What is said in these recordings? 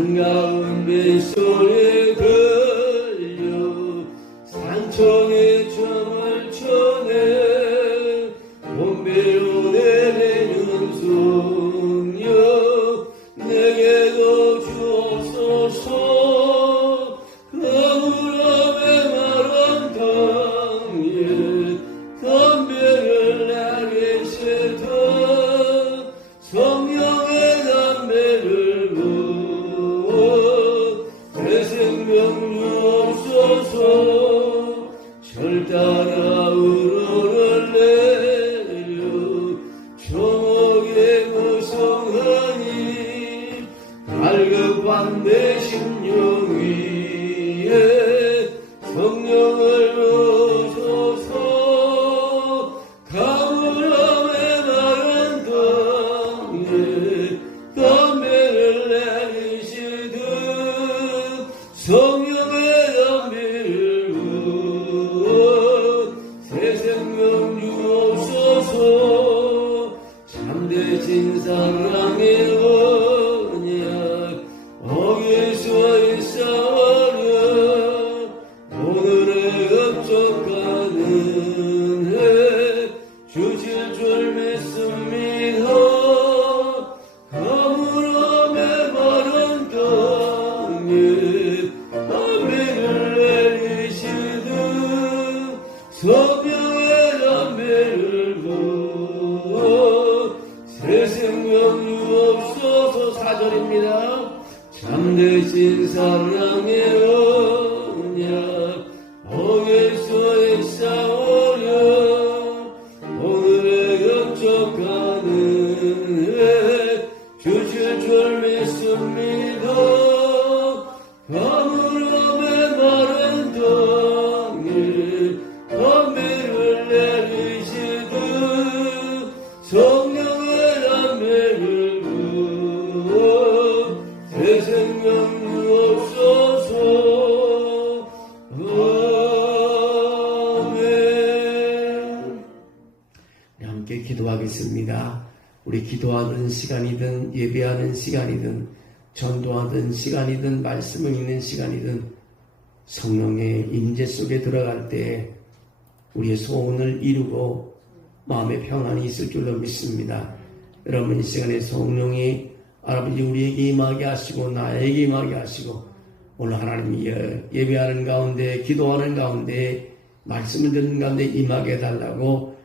한가운데 소리 들려 산청의 정을 쳐내 몸배로 내리는 성령 내게도 주옵소서. 거부람의 마른 땅에 담배를 나게 세다 성령의 담배를 부어 내 생명 주옵소서. 절 따라 우러를 내려 정옥에 고성하니 갈급한 내 심령 위에 성령을 넣으소서. 가물함의 마른 땅에 담배를 내리시듯 성령의 담배를 부어 새 생명 주옵소서. 참되신 사랑의 언약 어기서 있사오려 오늘의 업적하는 해 주실 줄 믿습니다. 가물함의 마른 땅에 담배를 내리시듯 성령의 담배를 부어 새 생명 주옵소서. 4절입니다. 참되신 사랑의 언약 어디서 있사오려 오늘의 역적하는 해 주실 줄 믿습니다. 가물함의 마른 땅에 담배를 내리시듯 성령의 담배를 부어 새 생명 주옵소서. 아멘. 함께 기도하겠습니다. 우리 기도하는 시간이든 예배하는 시간이든 전도하는 시간이든 말씀을 읽는 시간이든 성령의 임재 속에 들어갈 때 우리의 소원을 이루고 마음의 평안이 있을 줄로 믿습니다. 여러분 이 시간에 성령이 아버지 우리에게 임하게 하시고 나에게 임하게 하시고 오늘 하나님이 예배하는 가운데 기도하는 가운데 말씀을 듣는 가운데 임하게 해달라고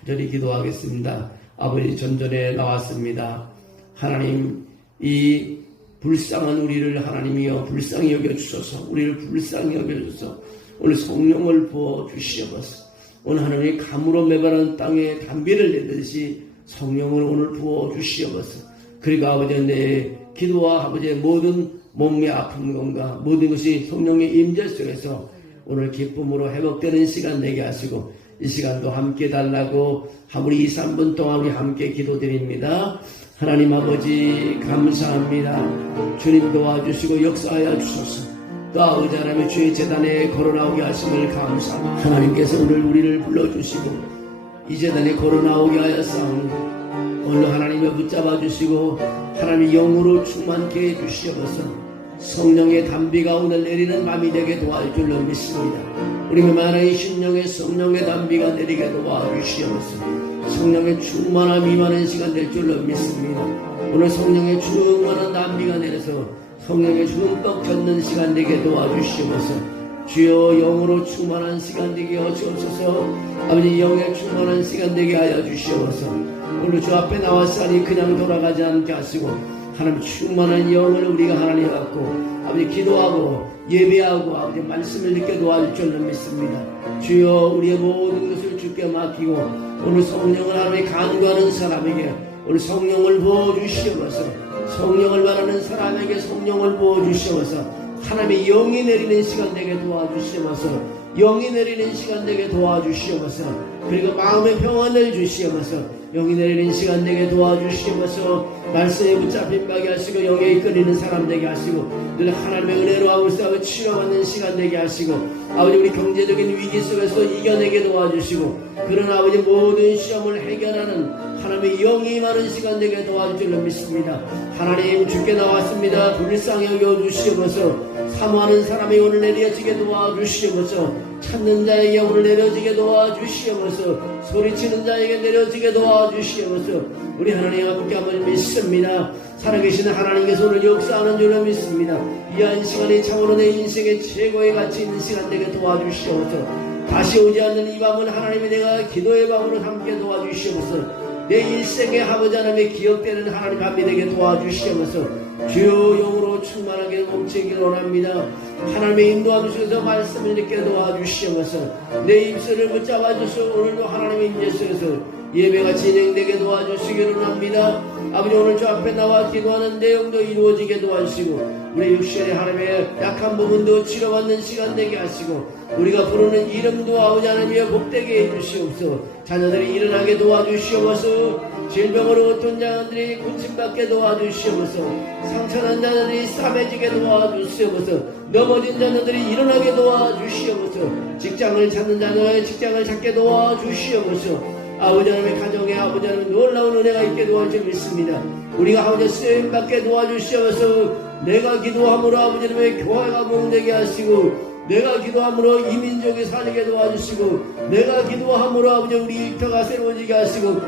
간절히 기도하겠습니다. 아버지 전전에 나왔습니다. 하나님 이 불쌍한 우리를 하나님이여 불쌍히 여겨주소서. 우리를 불쌍히 여겨주소서. 오늘 성령을 부어주시옵소서. 오늘 하나님이 감으로 메바른 땅에 담비를 내듯이 성령을 오늘 부어주시옵소서. 그리고 아버지 내 기도와 아버지의 모든 몸의 아픈 건가 모든 것이 성령의 임재 속에서 오늘 기쁨으로 회복되는 시간 되게 하시고 이 시간도 함께 달라고 우리 2, 3분 동안 우리 함께 기도드립니다. 하나님 아버지 감사합니다. 주님 도와주시고 역사하여 주소서. 또 아버지 하나님의 주의 재단에 거론하오게 하심을 감사합니다. 하나님께서 오늘 우리를 불러주시고 이 재단에 거론하오게 하였사오니 오늘 하나님을 붙잡아 주시고 하나님의 영으로 충만케 해주시옵소서. 성령의 담비가 오늘 내리는 밤이 되게 도와줄 줄로 믿습니다. 우리 많은 심령의 성령의 담비가 내리게 도와주시옵소서. 성령의 충만함 임하는 시간 될 줄로 믿습니다. 오늘 성령의 충만한 담비가 내려서 성령의 흠뻑 젖는 시간 되게 도와주시옵소서. 주여 영으로 충만한 시간 되게 하시옵소서. 아버지 영에 충만한 시간 되게 하여 주시옵소서. 오늘 주 앞에 나왔으니 그냥 돌아가지 않게 하시고 하나님 충만한 영을 우리가 하나님 갖고 아버지 기도하고 예배하고 아버지 말씀을 듣게 도와줄 줄로 믿습니다. 주여 우리의 모든 것을 주께 맡기고 오늘 성령을 하나님 간구하는 사람에게 오늘 성령을 부어주시옵소서. 성령을 바라는 사람에게 성령을 부어주시옵소서. 하나님의 영이 내리는 시간 되게 도와주시옵소서. 영이 내리는 시간 되게 도와주시옵소서. 그리고 마음의 평안을 주시옵소서. 영이 내리는 시간 되게 도와주시옵소서. 말씀에 붙잡힌 바게 하시고 영에 이끌리는 사람 되게 하시고 늘 하나님의 은혜로 하고 싸워 치료받는 시간 되게 하시고 아버지 우리 경제적인 위기 속에서 이겨내게 도와주시고 그런 아버지 모든 시험을 해결하는 하나님의 영이 임하는 시간 되게 도와줄 줄로 믿습니다. 하나님 주께 나왔습니다. 불쌍히 여겨주시옵소서. 사모하는 사람이 오늘 내려지게 도와주시옵소서. 찾는 자에게 오늘 내려지게 도와주시옵소서. 소리치는 자에게 내려지게 도와주시옵소서. 우리 하나님 함께 한번 믿습니다. 살아계신 하나님께서 오늘 역사하는 줄로 믿습니다. 이 한 시간이 참으로 내 인생의 최고의 가치 있는 시간 되게 도와주시옵소서. 다시 오지 않는 이 밤은 하나님이 내가 기도의 밤으로 함께 도와주시옵소서. 내 일생의 아버지 하나님의 기억되는 하나님 밤이 되게 도와주시옵소서. 주여 영으로 충만하게 멈추기를 원합니다. 하나님의 인도함 속에서 말씀을 듣게 도와주시옵소서. 내 입술을 붙잡아주셔서 오늘도 하나님의 임재 속에서 예배가 진행되게 도와주시기를 원합니다. 아버지 오늘 주 앞에 나와 기도하는 내용도 이루어지게 도와주시고 우리 육신의 하나님의 약한 부분도 치료받는 시간 되게 하시고 우리가 부르는 이름도 아버지 하나님이여 복되게 해주시옵소서. 자녀들이 일어나게 도와주시옵소서. 질병으로 어떤 자녀들이 고침받게 도와주시옵소서. 상처난 자녀들이 싸매지게 도와주시옵소서. 넘어진 자녀들이 일어나게 도와주시옵소서. 직장을 찾는 자녀의 직장을 찾게 도와주시옵소서. 아버지 하나님의 가정에 아버지 하나님의 놀라운 은혜가 있게 도와줄 믿습니다. 우리가 아버지 쓰임받게 도와주시옵소서. 내가 기도함으로 아버지 하나님의 교회가 몽되게 하시고 내가 기도함으로 이 민족이 살게 도와주시고 내가 기도함으로 아버지 우리 일터가 새로워지게 하시고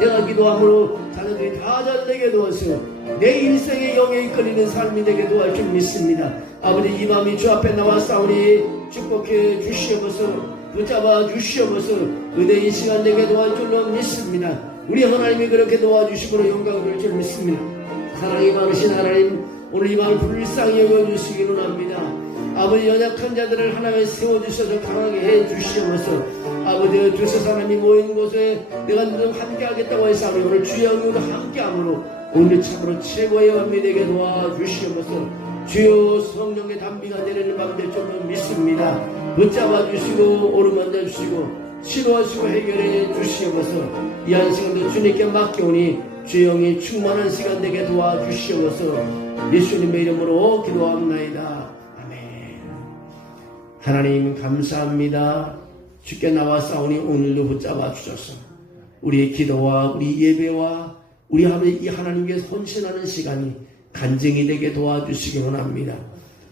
내가 기도함으로 자녀들이 다 잘되게 도와주시고 내 인생의 영에 이끌리는 삶이 되게 도와줄 믿습니다. 아버지 이 밤이 주 앞에 나와 싸우니 축복해 주시옵소서. 붙잡아 주시옵소서. 의대인 시간 되게 도와줄 줄로 믿습니다. 우리 하나님이 그렇게 도와주시므로 영광을 줄 줄 믿습니다. 사랑이 많으신 하나님 오늘 이 밤을 불쌍히 여겨주시기를 합니다. 아버지 연약한 자들을 하나님에 세워주셔서 강하게 해주시옵소서. 아버지 두세 사람이 모인 곳에 내가 늘 함께하겠다고 해서 오늘 주의 영으로 함께함으로 오늘 참으로 최고의 은혜 되게 도와주시옵소서. 주여 성령의 담비가 내리는 밤 될 줄로 믿습니다. 붙잡아 주시고 오르만져 주시고 치료하시고 해결해 주시옵소서. 이 한 시간도 주님께 맡겨오니 주의 영이 충만한 시간 되게 도와주시옵소서. 예수님의 이름으로 기도합나이다. 아멘. 하나님 감사합니다. 주께 나와 싸우니 오늘도 붙잡아 주셔서 우리의 기도와 우리 예배와 우리 하나님께 헌신하는 시간이 간증이 되게 도와주시기 원합니다.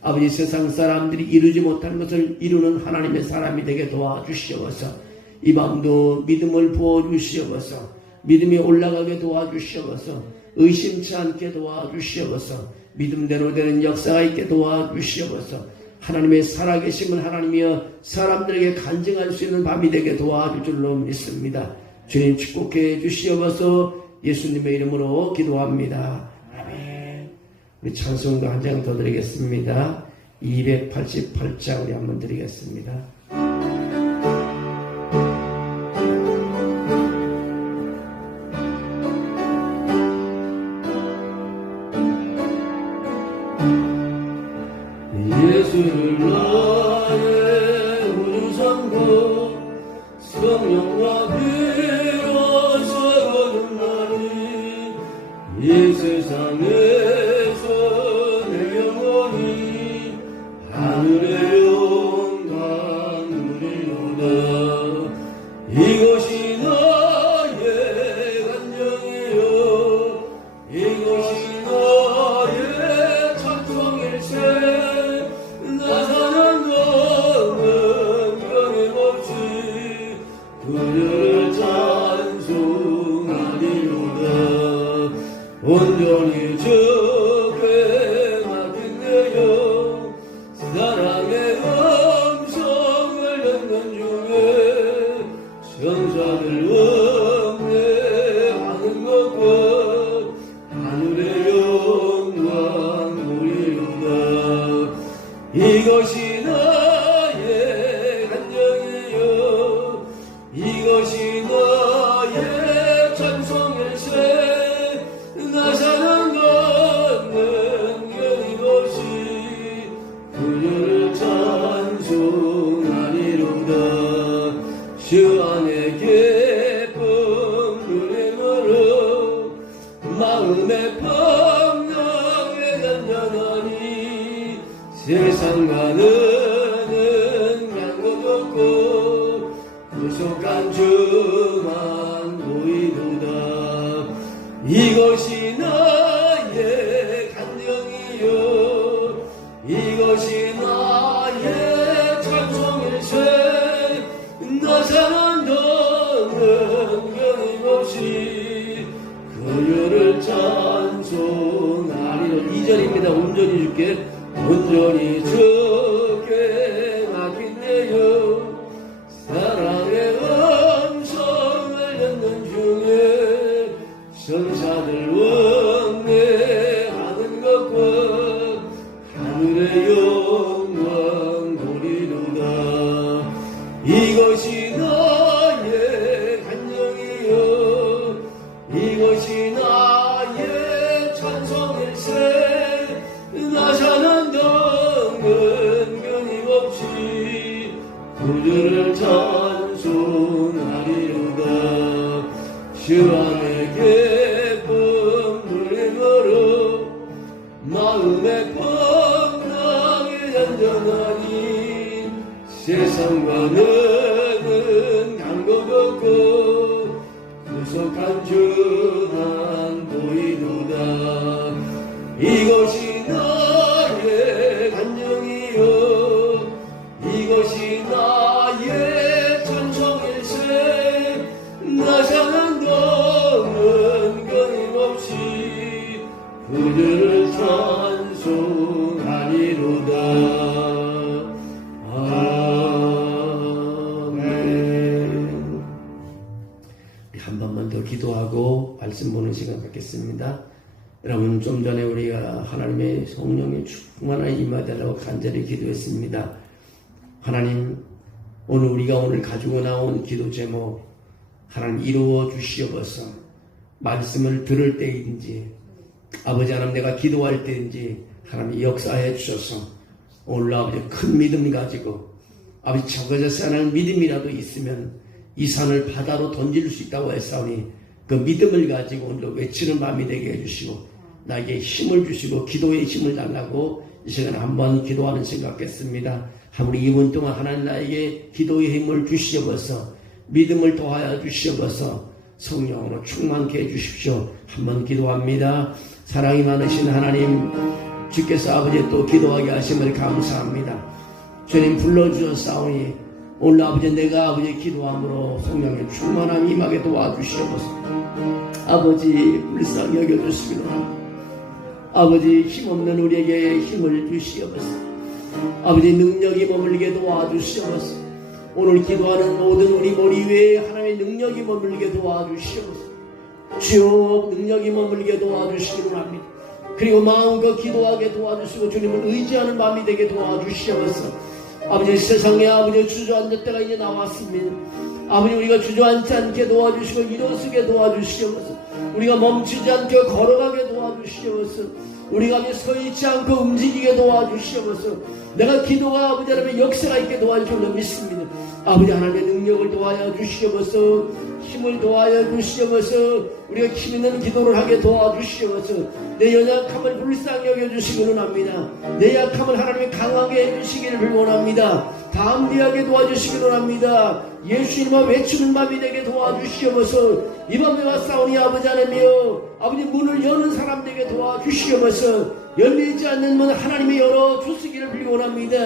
아버지 세상 사람들이 이루지 못한 것을 이루는 하나님의 사람이 되게 도와주시옵소서. 이 밤도 믿음을 부어주시옵소서. 믿음이 올라가게 도와주시옵소서. 의심치 않게 도와주시옵소서. 믿음대로 되는 역사가 있게 도와주시옵소서. 하나님의 살아계심을 하나님이여 사람들에게 간증할 수 있는 밤이 되게 도와줄 줄로 믿습니다. 주님 축복해 주시옵소서. 예수님의 이름으로 기도합니다. 아멘. 우리 찬송도 한 장 더 드리겠습니다. 288장 우리 한번 드리겠습니다. 예수를 나의 우주 삼고 성령과 비로소 거듭나니 이 세상에서 내 영혼이 하늘의 영광 누리로다. 이것이 나의 간증이요 이것이 나의 찬송일세. 나 사는 것은 끊임없이 그녀를 찬송하리로다. 온전히 주께 맡긴대요. 사랑의 음성을 듣는 중에 천사들 음내하는 것과 하늘의 영광 누리로다. 이것이 나의 간증이요 이것이 나의 찬송일세. 나 사는 것은 끊임없이 그녀를 찬송하리로다. 주 안에 기쁨 누림으로 마음의 평강에 단련하니 세상과는 구속한 주만 보이도다. 이것이 나의 간증이요 이것이 나의 찬송일세. 나 사랑하는 끊임없이 그녀를 찬송하리라. 2절입니다. 온전히 주께 온전히 주께 맡긴대요. 사랑의 음성을 듣는 중에 천사들 원내하는 것과 하늘의 영광 보리로다. 이것이 나의 간증이요 이것이 나의 찬송일세. 나 사는 동은 끊임없이 그들을 찬송하리로다. 주 안에 기쁨 누림으로 마음의 평강이 잔전하니 세상과는 간것 없고 구속한 주난 보이도다. 이것이 나의 간증이요 이것이 나의 찬송일세. 나 사는 동은 끊임없이 그들을 찬송하리로다. 아멘. 한 번만 더 기도하고 말씀 보는 시간 갖겠습니다. 여러분, 좀 전에 우리가 하나님의 성령의 충만한 임하달라고 간절히 기도했습니다. 하나님, 우리가 오늘 가지고 나온 기도 제목 하나님 이루어 주시옵소서. 말씀을 들을 때인지 아버지 하나님 내가 기도할 때인지 하나님 역사해 주셔서 오늘 아버지 큰 믿음 가지고 아버지 적어져서 하는 믿음이라도 있으면 이 산을 바다로 던질 수 있다고 했사오니 그 믿음을 가지고 오늘도 외치는 마음이 되게 해주시고 나에게 힘을 주시고 기도의 힘을 달라고 이 시간에 한번 기도하는 시간 갖겠습니다. 아무리 2분 동안 하나님 나에게 기도의 힘을 주시옵소서. 믿음을 더하여 주시옵소서. 성령으로 충만케 해주십시오. 한번 기도합니다. 사랑이 많으신 하나님, 주께서 아버지 또 기도하게 하심을 감사합니다. 주님 불러주셨사오니 오늘 아버지 내가 아버지 기도함으로 성령의 충만함 임하게 도와주시옵소서. 아버지 불쌍히 여겨주시기로 합니다. 아버지 힘없는 우리에게 힘을 주시옵소서. 아버지 능력이 머물게 도와주시옵소서. 오늘 기도하는 모든 우리 머리 위에 하나님의 능력이 머물게 도와주시옵소서. 주여 능력이 머물게 도와주시기로 합니다. 그리고 마음껏 기도하게 도와주시고 주님을 의지하는 마음이 되게 도와주시옵소서. 아버지 세상에 아버지 주저앉을 때가 이제 나왔습니다. 아버지 우리가 주저앉지 않게 도와주시고 일어서게 도와주시옵소서. 우리가 멈추지 않게 걸어가게 도와주시옵소서. 우리가 서 있지 않고 움직이게 도와주시옵소서. 내가 기도가 아버지 하나님의 역사가 있게 도와줄 줄로 믿습니다. 아버지 하나님의 능력을 도와여 주시옵소서. 힘을 도와여 주시옵소서. 우리가 힘 있는 기도를 하게 도와주시옵소서. 내 연약함을 불쌍히 여겨주시기를 합니다. 내 약함을 하나님이 강하게 해주시기를 원합니다. 담대하게 도와주시기를 합니다. 예수님을 외치는 마음이 되게 도와주시옵소서. 이 밤에 왔사오니 아버지 하나님이여 아버지 문을 여는 사람 되게 도와주시옵소서. 열리지 않는 문 하나님이 열어주시기를 원합니다.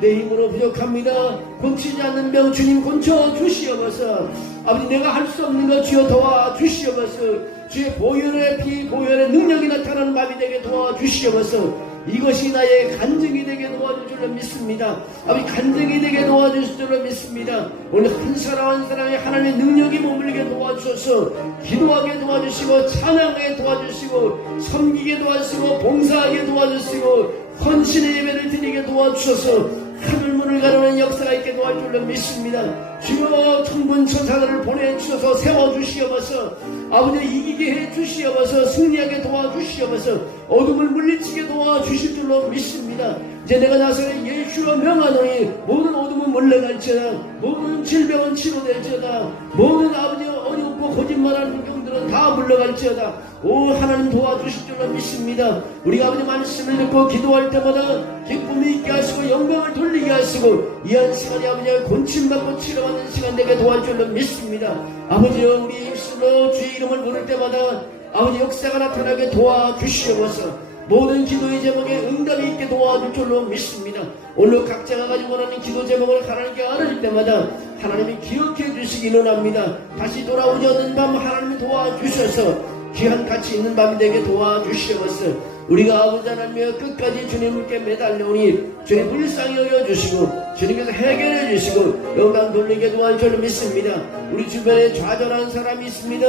내 힘으로 부족합니다. 고치지 않는 병 주님 고쳐주시옵소서. 아버지 내가 할 수 없는 것 주여 도와주시옵소서. 주의 보혈의 피 보혈의 능력이 나타나는 마음이 되게 도와주시옵소서. 이것이 나의 간증이 되게 도와줄 줄로 믿습니다. 아버지 간증이 되게 도와줄 줄로 믿습니다. 오늘 한 사람 한 사람의 하나님의 능력이 머물게 도와주셔서 기도하게 도와주시고 찬양하게 도와주시고 섬기게 도와주시고 봉사하게 도와주시고 헌신의 예배를 드리게 도와주셔서 하늘문을 가르는 역사가 있게 도와줄 줄로 믿습니다. 주여 천군 천사들을 보내주셔서 세워주시옵소서. 아버지 이기게 해주시옵소서. 승리하게 도와주시옵소서. 어둠을 물리치게 도와주실 줄로 믿습니다. 이제 내가 나서는 예수로 명하노니 모든 어둠은 물러갈지어다. 모든 질병은 치료될지어다. 모든 아버지 어렵고 거짓말하는 병들은 다 물러갈지어다. 오 하나님 도와주실 줄로 믿습니다. 우리가 아버지 말씀을 듣고 기도할 때마다 기쁨이 있게 하시고 영광을 돌리게 하시고 이한 시간에 아버지가 곤침받고 치료받는 시간 되게 도와줄 줄로 믿습니다. 아버지여 우리 입술로 주의 이름을 부를 때마다 아버지 역사가 나타나게 도와주시옵소서. 모든 기도의 제목에 응답이 있게 도와줄 줄로 믿습니다. 오늘 각자가 가지고 원하는 기도 제목을 하나님께 알릴 때마다 하나님이 기억해 주시기는 합니다. 다시 돌아오지 않는 밤 하나님이 도와주셔서 귀한 가치 있는 밤이 되게 도와주시옵소서. 우리가 아버지 하나님의 끝까지 주님께 매달려오니 주님 불쌍히 여겨주시고 주님께서 해결해 주시고 영광 돌리게 도와줄 줄로 믿습니다. 우리 주변에 좌절한 사람이 있습니다.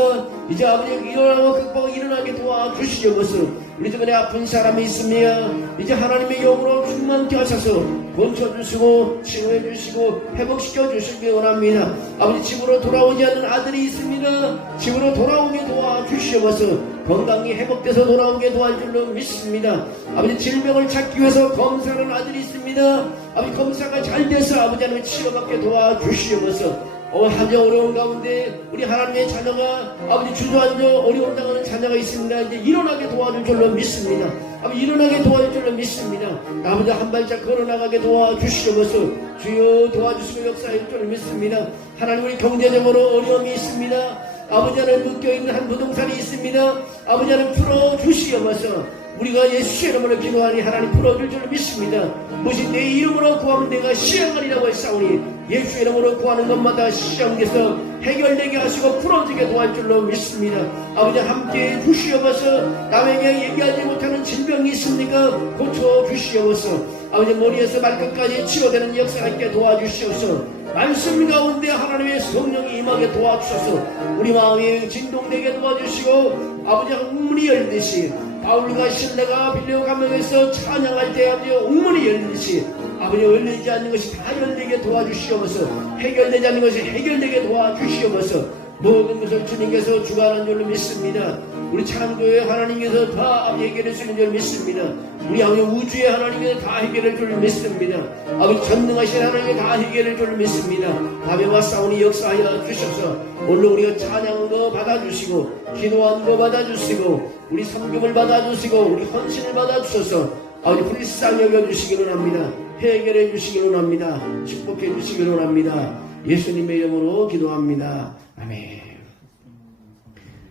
이제 아버지 일어나고 극복하고 일어나게 도와주시옵소서. 우리 주변에 아픈 사람이 있습니다. 이제 하나님의 영으로 충만케 하셔서 고쳐주시고 치료해주시고 회복시켜주시기 원합니다. 아버지 집으로 돌아오지 않는 아들이 있습니다. 집으로 돌아오게 도와주시옵소서. 건강이 회복돼서 돌아오게 도와줄 줄로 믿습니다. 아버지 질병을 찾기 위해서 검사하는 아들이 있습니다. 아버지 검사가 잘 돼서 아버지 하나님 치료받게 도와주시옵소서. 하자 어려운 가운데 우리 하나님의 자녀가 아버지 주저앉아 어려움 당하는 자녀가 있습니다. 이제 일어나게 도와줄 줄로 믿습니다. 아버지 일어나게 도와줄 줄로 믿습니다. 아버지 한 발짝 걸어나가게 도와주시옵소서. 주여 도와주시고 역사할 줄로 믿습니다. 하나님 우리 경제적으로 어려움이 있습니다. 아버지 하나님 묶여있는 한 부동산이 있습니다. 아버지 하나님 풀어주시옵소서. 우리가 예수의 이름으로 기도하니 하나님 풀어줄 줄로 믿습니다. 무엇이 내 이름으로 구하면 내가 시행하리라고 했사오니 예수의 이름으로 구하는 것마다 시행돼서 해결되게 하시고 풀어지게 도와줄 줄로 믿습니다. 아버지 함께해 주시옵소서. 남에게 얘기하지 못하는 질병이 있습니까? 고쳐주시옵소서. 아버지 머리에서 발끝까지 치료되는 역사가 있게 도와주시옵소서. 말씀 가운데 하나님의 성령이 임하게 도와주셔서 우리 마음이 진동되게 도와주시고 아버지 옥문이 열듯이 바울과 신라가 빌레오 감명에서 찬양할 때 아버지 옥문이 열듯이 아버지 열리지 않는 것이 다 열리게 도와주시옵소서. 해결되지 않는 것이 해결되게 도와주시옵소서. 모든 것을 주님께서 주관하는 줄로 믿습니다. 우리 창조의 하나님께서 다 해결해 주시는 줄 믿습니다. 우리 아버지 우주의 하나님께서 다 해결해 줄 믿습니다. 아버지 전능하신 하나님께 다 해결해 줄 믿습니다. 밤에와 싸우니 역사하여 주셔서 오늘 우리가 찬양한 거 받아주시고 기도한 거 받아주시고 우리 섬김을 받아주시고 우리 헌신을 받아주셔서 아버지 불쌍히 여겨주시기를 합니다. 해결해 주시기를 합니다. 축복해 주시기를 합니다. 예수님의 이름으로 기도합니다. 아멘.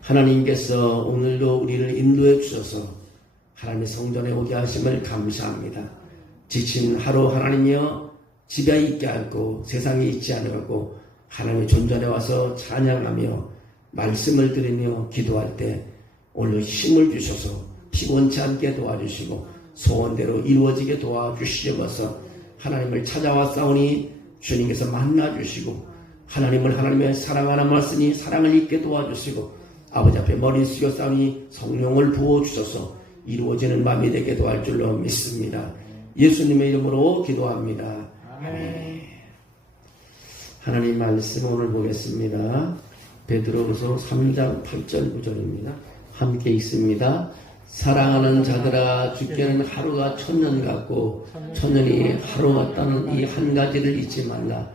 하나님께서 오늘도 우리를 인도해 주셔서 하나님의 성전에 오게 하심을 감사합니다. 지친 하루 하나님이여 집에 있게 하고 세상에 있지 않으라고 하나님의 존전에 와서 찬양하며 말씀을 드리며 기도할 때 오늘 힘을 주셔서 피곤치 않게 도와주시고 소원대로 이루어지게 도와주시옵소서. 하나님을 찾아왔사오니 주님께서 만나주시고 하나님을 하나님의 사랑 하나 말씀이 사랑을 잊게 도와주시고 아버지 앞에 머리 숙여 싸우니 성령을 부어주셔서 이루어지는 밤이 되게 도와줄 줄로 믿습니다. 예수님의 이름으로 기도합니다. 아멘. 하나님 말씀 오늘 보겠습니다. 베드로후서 3장 8절 9절입니다. 함께 있습니다. 사랑하는 자들아 주께는 하루가 천년 같고 천년이 하루 같다는 이 한 가지를 잊지 말라.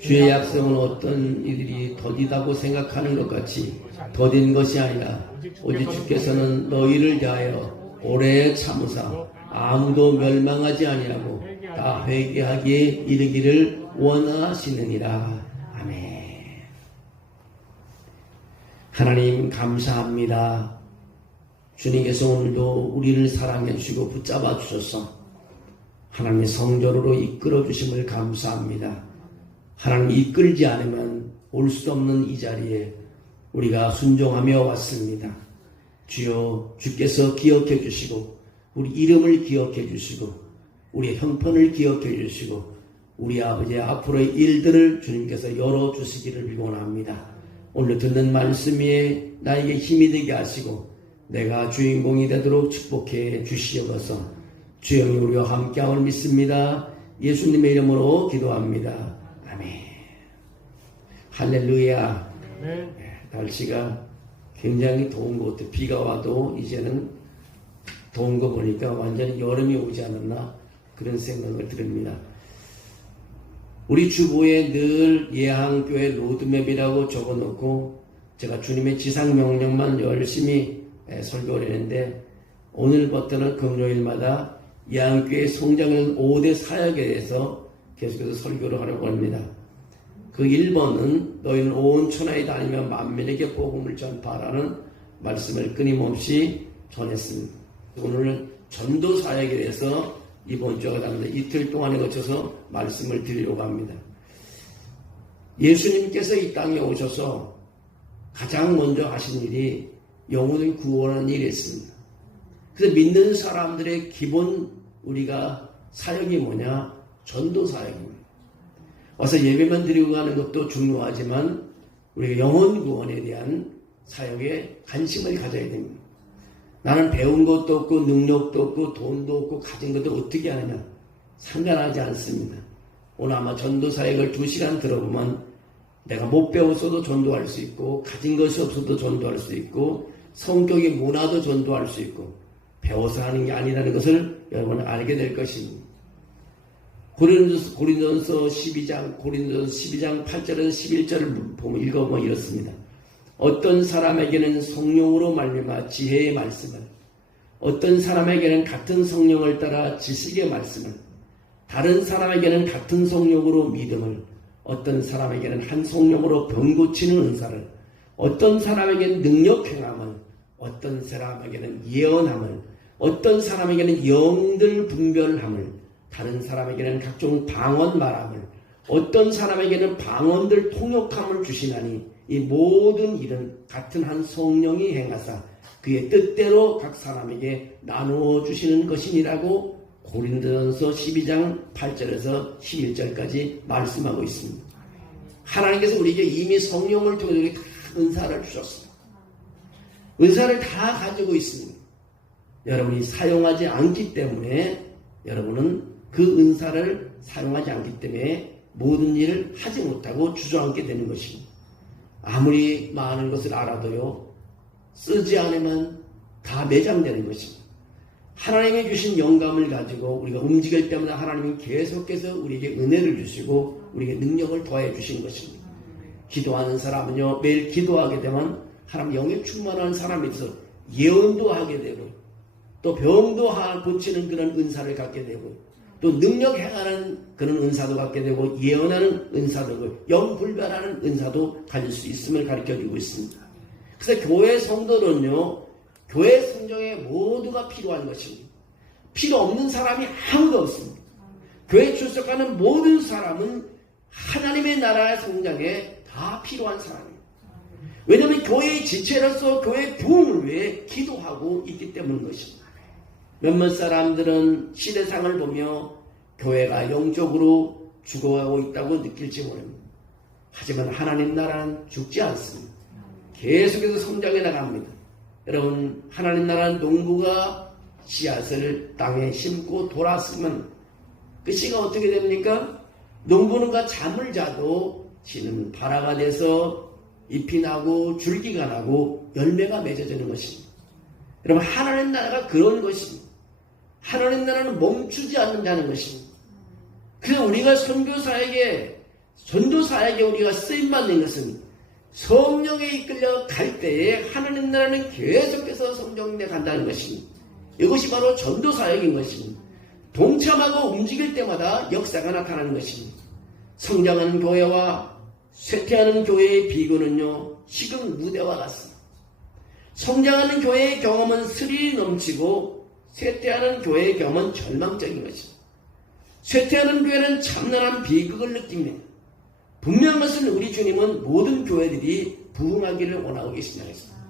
주의 약속은 어떤 이들이 더디다고 생각하는 것 같이 더딘 것이 아니라 오직 주께서는 너희를 대하여 오래 참으사 아무도 멸망하지 아니하고 다 회개하기에 이르기를 원하시느니라. 아멘. 하나님 감사합니다. 주님께서 오늘도 우리를 사랑해 주시고 붙잡아 주셔서 하나님의 성전으로 이끌어 주심을 감사합니다. 하나님이 이끌지 않으면 올 수 없는 이 자리에 우리가 순종하며 왔습니다. 주여 주께서 기억해 주시고 우리 이름을 기억해 주시고 우리의 형편을 기억해 주시고 우리 아버지의 앞으로의 일들을 주님께서 열어주시기를 원합니다. 오늘 듣는 말씀 위에 나에게 힘이 되게 하시고 내가 주인공이 되도록 축복해 주시옵소서. 주영이 우리와 함께함을 믿습니다. 예수님의 이름으로 기도합니다. 아멘. 할렐루야. 날씨가 굉장히 더운 것 같아요. 비가 와도 이제는 더운 거 보니까 완전히 여름이 오지 않았나 그런 생각을 드립니다. 우리 주보에 늘 예항교회 로드맵이라고 적어놓고 제가 주님의 지상명령만 열심히 설교를 했는데 오늘부터는 금요일마다 예안교회 성장하는 5대 사역에 대해서 계속해서 설교를 하려고 합니다. 그 1번은 너희는 온 천하에 다니며 만민에게 복음을 전파하라는 말씀을 끊임없이 전했습니다. 오늘은 전도 사역에 대해서 이번 주가 됩니다. 이틀 동안에 거쳐서 말씀을 드리려고 합니다. 예수님께서 이 땅에 오셔서 가장 먼저 하신 일이 영혼을 구원하는 일이었습니다. 그래서 믿는 사람들의 기본 우리가 사역이 뭐냐? 전도 사역입니다. 와서 예배만 드리고 가는 것도 중요하지만 우리가 영혼 구원에 대한 사역에 관심을 가져야 됩니다. 나는 배운 것도 없고 능력도 없고 돈도 없고 가진 것도 어떻게 하느냐? 상관하지 않습니다. 오늘 아마 전도 사역을 2시간 들어보면 내가 못 배웠어도 전도할 수 있고 가진 것이 없어도 전도할 수 있고 성격이 문화도 전도할 수 있고 배워서 하는 게 아니라는 것을 여러분은 알게 될 것입니다. 고린도전서 12장 8절에서 11절을 보면 읽어보면 이렇습니다. 어떤 사람에게는 성령으로 말미암아 지혜의 말씀을, 어떤 사람에게는 같은 성령을 따라 지식의 말씀을, 다른 사람에게는 같은 성령으로 믿음을, 어떤 사람에게는 한 성령으로 병 고치는 은사를, 어떤 사람에게는 능력 행함을, 어떤 사람에게는 예언함을, 어떤 사람에게는 영들 분별함을, 다른 사람에게는 각종 방언 말함을, 어떤 사람에게는 방언들 통역함을 주시나니 이 모든 일은 같은 한 성령이 행하사 그의 뜻대로 각 사람에게 나누어 주시는 것이니라고 고린도전서 12장 8절에서 11절까지 말씀하고 있습니다. 하나님께서 우리에게 이미 성령을 통해 우리에게 다 은사를 주셨습니다. 은사를 다 가지고 있습니다. 여러분이 사용하지 않기 때문에 여러분은 그 은사를 사용하지 않기 때문에 모든 일을 하지 못하고 주저앉게 되는 것입니다. 아무리 많은 것을 알아도요, 쓰지 않으면 다 매장되는 것입니다. 하나님이 주신 영감을 가지고 우리가 움직일 때마다 하나님이 계속해서 우리에게 은혜를 주시고 우리에게 능력을 더해 주신 것입니다. 기도하는 사람은요, 매일 기도하게 되면 하나님 영에 충만한 사람이 있어서 예언도 하게 되고 또 병도 고치는 그런 은사를 갖게 되고 또 능력 행하는 그런 은사도 갖게 되고 예언하는 은사도 영불변하는 은사도 가질 수 있음을 가르쳐주고 있습니다. 그래서 교회 성도는요, 교회 성정에 모두가 필요한 것입니다. 필요 없는 사람이 아무도 없습니다. 교회 출석하는 모든 사람은 하나님의 나라의 성장에 다 필요한 사람입니다. 왜냐하면 교회의 지체로서 교회의 부흥을 위해 기도하고 있기 때문인 것입니다. 몇몇 사람들은 시대상을 보며 교회가 영적으로 죽어가고 있다고 느낄지 모릅니다. 하지만 하나님 나라는 죽지 않습니다. 계속해서 성장해 나갑니다. 여러분, 하나님 나라는 농부가 씨앗을 땅에 심고 돌았으면 그 씨가 어떻게 됩니까? 농부는 잠을 자도 씨는 발화가 돼서 잎이 나고 줄기가 나고 열매가 맺어지는 것입니다. 여러분, 하나님 나라가 그런 것입니다. 하나님 나라는 멈추지 않는다는 것입니다. 그래서 우리가 선교사에게, 전도사에게 우리가 쓰임받는 것은 성령에 이끌려 갈 때에 하나님 나라는 계속해서 성장돼 간다는 것입니다. 이것이 바로 전도사역인 것입니다. 동참하고 움직일 때마다 역사가 나타나는 것입니다. 성장하는 교회와 쇠퇴하는 교회의 비교는요, 식은 무대와 같습니다. 성장하는 교회의 경험은 스릴이 넘치고 쇠퇴하는 교회의 경험은 절망적인 것입니다. 쇠퇴하는 교회는 참난한 비극을 느낍니다. 분명한 것은 우리 주님은 모든 교회들이 부흥하기를 원하고 계신다는 것입니다.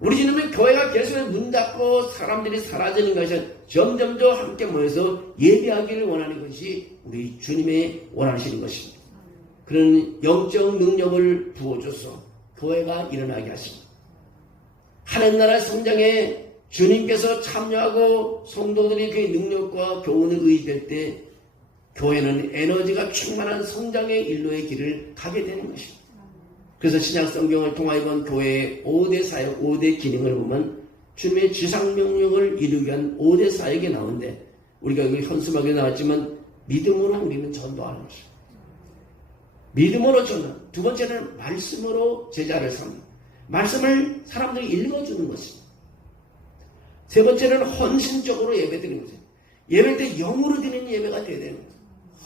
우리 주님은 교회가 계속 문 닫고 사람들이 사라지는 것이 점점 더 함께 모여서 예배하기를 원하는 것이 우리 주님의 원하시는 것입니다. 그런 영적 능력을 부어줘서 교회가 일어나게 하십니다. 하나님 나라 성장에 주님께서 참여하고 성도들이 그의 능력과 교훈을 의지할 때 교회는 에너지가 충만한 성장의 일로의 길을 가게 되는 것입니다. 그래서 신약 성경을 통하여 본 교회의 5대 사역, 5대 기능을 보면 주님의 지상명령을 이루기 위한 5대 사역이 나오는데 우리가 여기 현수막에 나왔지만 믿음으로 우리는 전도하는 것입니다. 믿음으로 전도. 두 번째는 말씀으로 제자를 삼는. 말씀을 사람들이 읽어주는 것입니다. 세 번째는 헌신적으로 예배드리는 것입니다. 예배할 때 영으로 드리는 예배가 되어야 되는 거죠.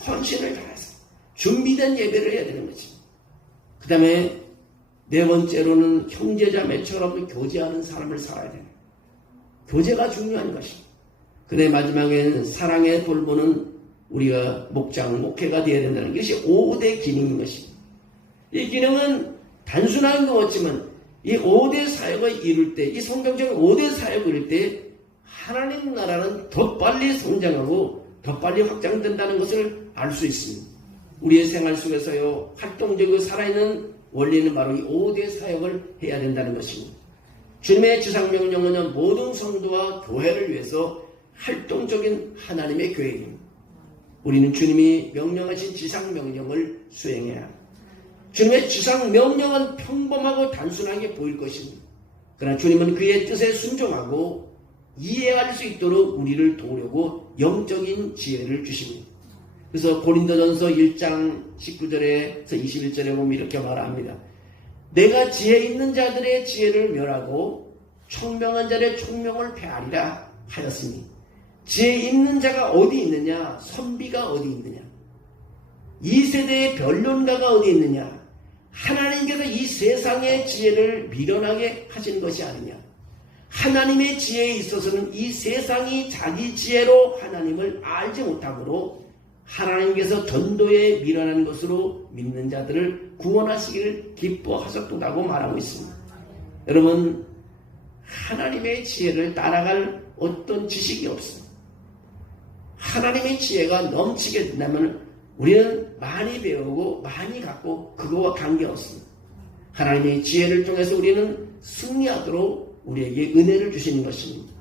헌신을 다해서 준비된 예배를 해야 되는 거지. 그 다음에 네 번째로는 형제자매처럼 교제하는 삶을 살아야 돼요. 교제가 중요한 것입니다. 그 다음에 마지막에는 사랑의 돌보는 우리가 목장, 목회가 되어야 된다는 것이 5대 기능인 것입니다. 이 기능은 단순한 것 같지만 이 5대 사역을 이룰 때, 이 성경적인 5대 사역을 이룰 때 하나님 나라는 더 빨리 성장하고 더 빨리 확장된다는 것을 알 수 있습니다. 우리의 생활 속에서요, 활동적이고 살아있는 원리는 바로 이 5대 사역을 해야 된다는 것입니다. 주님의 지상명령은 모든 성도와 교회를 위해서 활동적인 하나님의 계획입니다. 우리는 주님이 명령하신 지상명령을 수행해야 합니다. 주님의 지상명령은 평범하고 단순하게 보일 것입니다. 그러나 주님은 그의 뜻에 순종하고 이해할 수 있도록 우리를 도우려고 영적인 지혜를 주십니다. 그래서 고린도전서 1장 19절에서 21절에 보면 이렇게 말합니다. 내가 지혜 있는 자들의 지혜를 멸하고 총명한 자들의 총명을 폐하리라 하였으니 지혜 있는 자가 어디 있느냐? 선비가 어디 있느냐? 이 세대의 변론가가 어디 있느냐? 하나님께서 이 세상의 지혜를 미련하게 하신 것이 아니냐? 하나님의 지혜에 있어서는 이 세상이 자기 지혜로 하나님을 알지 못하므로 하나님께서 전도에 미련한 것으로 믿는 자들을 구원하시기를 기뻐하셨다고 말하고 있습니다. 여러분, 하나님의 지혜를 따라갈 어떤 지식이 없습니다. 하나님의 지혜가 넘치게 된다면 우리는 많이 배우고 많이 갖고 그거와 관계없습니다. 하나님의 지혜를 통해서 우리는 승리하도록 우리에게 은혜를 주시는 것입니다.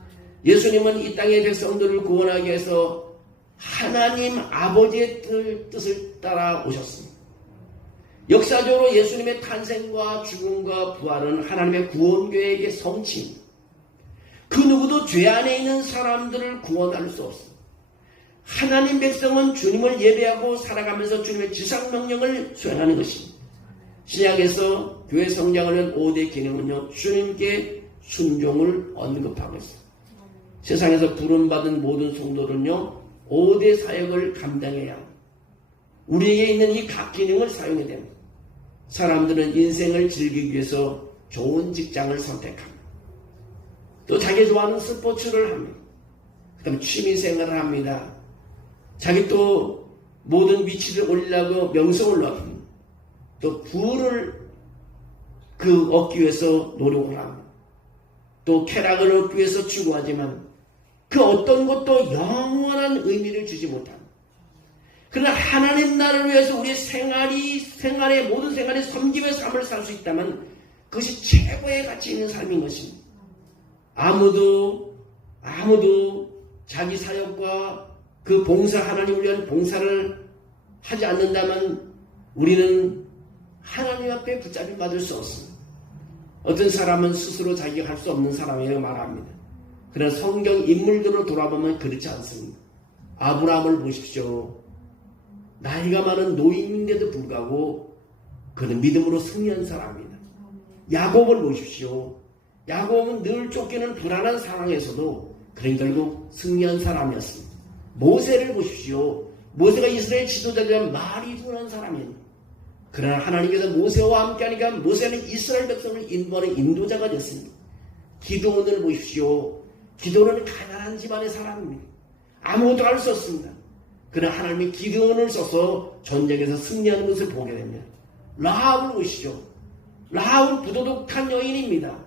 예수님은 이 땅의 백성들을 구원하기 위해서 하나님 아버지의 뜻을 따라 오셨습니다. 역사적으로 예수님의 탄생과 죽음과 부활은 하나님의 구원 계획의 성취입니다. 그 누구도 죄 안에 있는 사람들을 구원할 수 없습니다. 하나님 백성은 주님을 예배하고 살아가면서 주님의 지상명령을 수행하는 것입니다. 신약에서 교회 성장을 위한 5대 기능은요, 주님께 순종을 언급하고 있습니다. 세상에서 부름받은 모든 성도들은요, 5대 사역을 감당해야 합니다. 우리에게 있는 이 각 기능을 사용해야 됩니다. 사람들은 인생을 즐기기 위해서 좋은 직장을 선택합니다. 또 자기 좋아하는 스포츠를 합니다. 그 다음에 취미생활을 합니다. 자기 또 모든 위치를 올리려고 명성을 얻습니다. 또 부를 얻기 위해서 노력을 합니다. 또 쾌락을 얻기 위해서 추구하지만 그 어떤 것도 영원한 의미를 주지 못합니다. 그러나 하나님 나라를 위해서 우리의 생활의 모든 생활이 섬김의 삶을 살 수 있다면 그것이 최고의 가치 있는 삶인 것입니다. 아무도 자기 사역과 그 봉사, 하나님을 위한 봉사를 하지 않는다면 우리는 하나님 앞에 붙잡힘 받을 수 없습니다. 어떤 사람은 스스로 자기가 할 수 없는 사람이라고 말합니다. 그러나 성경 인물들로 돌아보면 그렇지 않습니다. 아브라함을 보십시오. 나이가 많은 노인인데도 불구하고 그는 믿음으로 승리한 사람입니다. 야곱을 보십시오. 야곱은 늘 쫓기는 불안한 상황에서도 그는 결국 승리한 사람이었습니다. 모세를 보십시오. 모세가 이스라엘 지도자들은 말이 둔한 사람입니다. 그러나 하나님께서 모세와 함께하니까 모세는 이스라엘 백성을 인도하는 인도자가 됐습니다. 기드온을 보십시오. 기드온은 가난한 집안의 사람입니다. 아무것도 할 수 없습니다. 그러나 하나님이 기드온을 써서 전쟁에서 승리하는 것을 보게 됩니다. 라합을 보시죠. 라합은 부도덕한 여인입니다.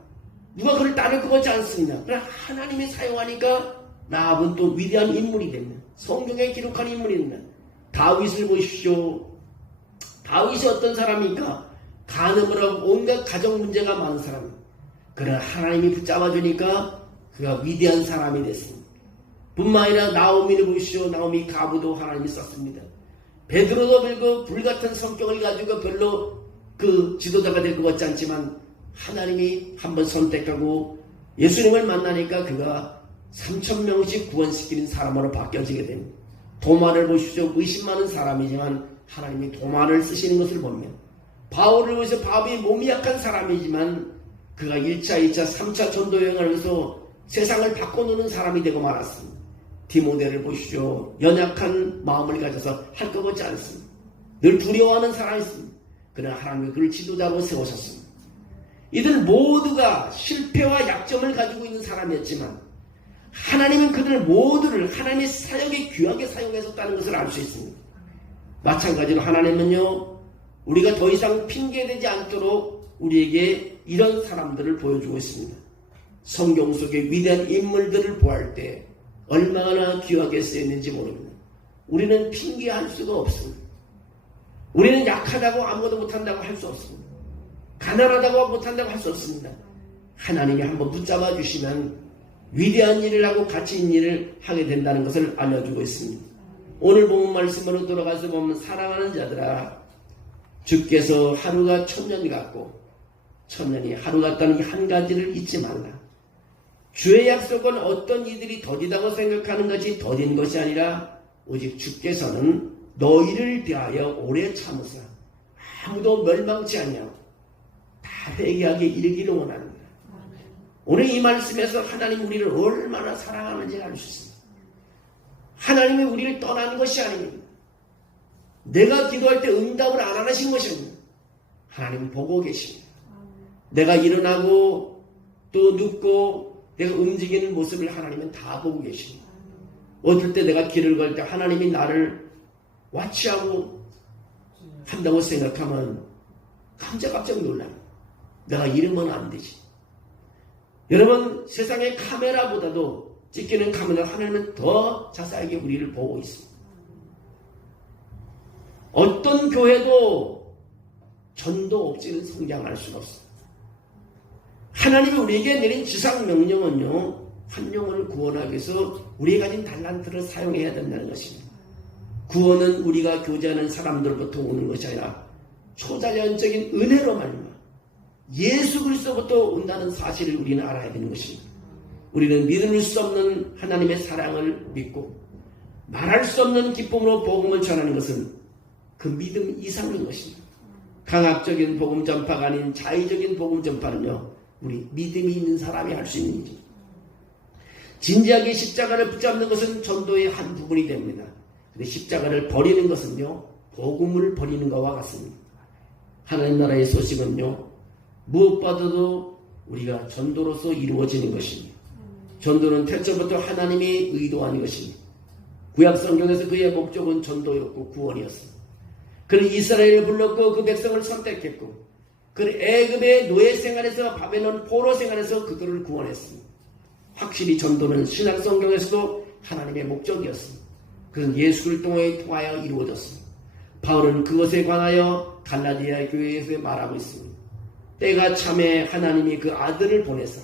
누가 그를 따를 것 같지 않습니다. 그러나 하나님이 사용하니까 라합은 또 위대한 인물이 됩니다. 성경에 기록한 인물입니다. 다윗을 보십시오. 다윗이 어떤 사람입니까? 간음을 하고 온갖 가정 문제가 많은 사람입니다. 그러나 하나님이 붙잡아주니까 그가 위대한 사람이 됐습니다. 뿐만 아니라 나오미를 보시오. 나오미 가부도 하나님이 썼습니다. 베드로도 별거 불같은 성격을 가지고 별로 그 지도자가 될 것 같지 않지만 하나님이 한번 선택하고 예수님을 만나니까 그가 3,000명씩 구원시키는 사람으로 바뀌어지게 됩니다. 도마를 보십시오. 의심 많은 사람이지만 하나님이 도마를 쓰시는 것을 보면 바울을 보면서 바울이 몸이 약한 사람이지만 그가 1차, 2차, 3차 전도 여행을 하면서 세상을 바꿔놓는 사람이 되고 말았습니다. 디모데를 보시죠. 연약한 마음을 가져서 할 것 같지 않습니다. 늘 두려워하는 사람이었습니다. 그러나 하나님이 그를 지도자로 세우셨습니다. 이들 모두가 실패와 약점을 가지고 있는 사람이었지만 하나님은 그들 모두를 하나님의 사역에 귀하게 사용하셨다는 것을 알 수 있습니다. 마찬가지로 하나님은요, 우리가 더 이상 핑계대지 않도록 우리에게 이런 사람들을 보여주고 있습니다. 성경 속의 위대한 인물들을 보할 때 얼마나 귀하게 쓰였는지 모릅니다. 우리는 핑계할 수가 없습니다. 우리는 약하다고 아무것도 못한다고 할 수 없습니다. 가난하다고 못한다고 할 수 없습니다. 하나님이 한번 붙잡아 주시면 위대한 일을 하고 가치 있는 일을 하게 된다는 것을 알려주고 있습니다. 오늘 본문 말씀으로 돌아가서 보면 사랑하는 자들아, 주께서 하루가 천년 같고 천년이 하루 같다는 이 한 가지를 잊지 말라. 주의 약속은 어떤 이들이 더디다고 생각하는 것이 더딘 것이 아니라 오직 주께서는 너희를 대하여 오래 참으사 아무도 멸망치 아니하고 다 회개하게 이르기를 원합니다. 오늘 이 말씀에서 하나님 우리를 얼마나 사랑하는지 알 수 있습니다. 하나님이 우리를 떠나는 것이 아닙니다. 내가 기도할 때 응답을 안 하신 것이 아닙니다. 하나님은 보고 계십니다. 내가 일어나고 또 눕고 내가 움직이는 모습을 하나님은 다 보고 계십니다. 어떨 때 내가 길을 걸 때 하나님이 나를 와치하고 한다고 생각하면 깜짝깜짝 놀라요. 내가 이러면 안 되지. 여러분, 세상의 카메라보다도 찍히는 카메라 하나님은 더 자세하게 우리를 보고 있습니다. 어떤 교회도 전도 없이는 성장할 수가 없습니다. 하나님이 우리에게 내린 지상 명령은요, 한 영혼을 구원하기 위해서 우리가 가진 달란트를 사용해야 된다는 것입니다. 구원은 우리가 교제하는 사람들부터 오는 것이 아니라 초자연적인 은혜로 말미암아 예수 그리스도부터 온다는 사실을 우리는 알아야 되는 것입니다. 우리는 믿을 수 없는 하나님의 사랑을 믿고 말할 수 없는 기쁨으로 복음을 전하는 것은 그 믿음 이상인 것입니다. 강압적인 복음 전파가 아닌 자의적인 복음 전파는요, 우리 믿음이 있는 사람이 할 수 있는 일입니다. 진지하게 십자가를 붙잡는 것은 전도의 한 부분이 됩니다. 근데 십자가를 버리는 것은요, 복음을 버리는 것과 같습니다. 하나님 나라의 소식은요, 무엇보다도 우리가 전도로서 이루어지는 것입니다. 전도는 태초부터 하나님이 의도한 것입니다. 구약 성경에서 그의 목적은 전도였고 구원이었습니다. 그는 이스라엘을 불렀고 그 백성을 선택했고 그는 애굽의 노예 생활에서 바벨론 포로 생활에서 그들을 구원했습니다. 확실히 전도는 신약 성경에서도 하나님의 목적이었습니다. 그는 예수를 통하여 이루어졌습니다. 바울은 그것에 관하여 갈라디아 교회에서 말하고 있습니다. 때가 참에 하나님이 그 아들을 보내사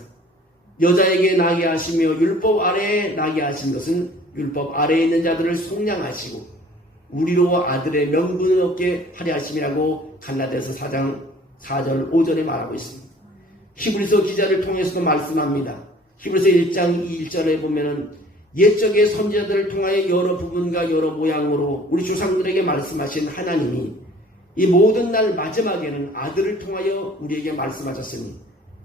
여자에게 나게 하시며 율법 아래에 나게 하신 것은 율법 아래에 있는 자들을 속량하시고 우리로 아들의 명분을 얻게 하려 하심이라고 갈라디아서 4장 4절 5절에 말하고 있습니다. 히브리서 기자를 통해서도 말씀합니다. 히브리서 1장 1절에 보면은 옛적의 선지자들을 통하여 여러 부분과 여러 모양으로 우리 조상들에게 말씀하신 하나님이 이 모든 날 마지막에는 아들을 통하여 우리에게 말씀하셨으니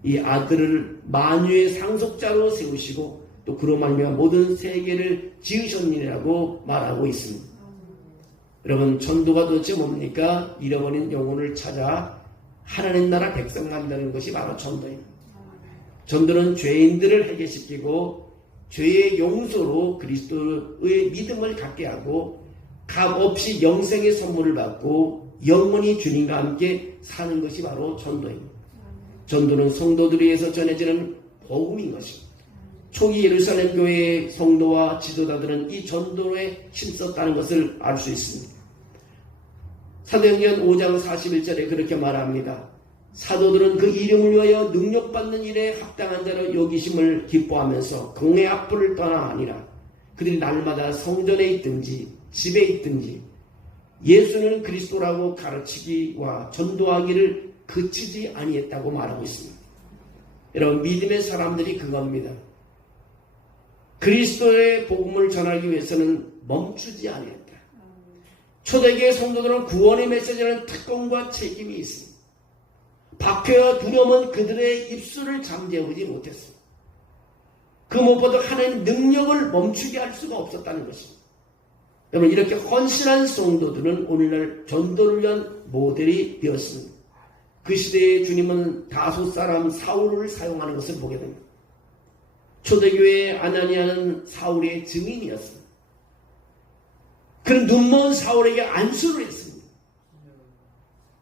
이 아들을 만유의 상속자로 세우시고 또 그로 말미암아 모든 세계를 지으셨느니라고 말하고 있습니다. 여러분, 전도가 도대체 뭡니까? 잃어버린 영혼을 찾아 하나님 나라 백성 만드는 것이 바로 전도입니다. 전도는 죄인들을 해결시키고 죄의 용서로 그리스도의 믿음을 갖게 하고 값 없이 영생의 선물을 받고 영원히 주님과 함께 사는 것이 바로 전도입니다. 전도는 성도들에 의해서 전해지는 복음인 것입니다. 초기 예루살렘 교회의 성도와 지도자들은 이 전도에 힘썼다는 것을 알 수 있습니다. 사도행전 5장 41절에 그렇게 말합니다. 사도들은 그 이름을 위하여 능력받는 일에 합당한 자로 여기심을 기뻐하면서 공회 앞을 떠나 아니라 그들이 날마다 성전에 있든지 집에 있든지 예수는 그리스도라고 가르치기와 전도하기를 그치지 아니했다고 말하고 있습니다. 여러분, 믿음의 사람들이 그겁니다. 그리스도의 복음을 전하기 위해서는 멈추지 아니했다. 초대교회 성도들은 구원의 메시지라는 특권과 책임이 있습니다. 박해와 두려움은 그들의 입술을 잠재우지 못했습니다. 그 무엇보다 하나님의 능력을 멈추게 할 수가 없었다는 것입니다. 여러분, 이렇게 헌신한 성도들은 오늘날 전도를 위한 모델이 되었습니다. 그 시대에 주님은 다소 사람 사울을 사용하는 것을 보게 됩니다. 초대교회의 아나니아는 사울의 증인이었습니다. 그는 눈먼 사울에게 안수를 했습니다.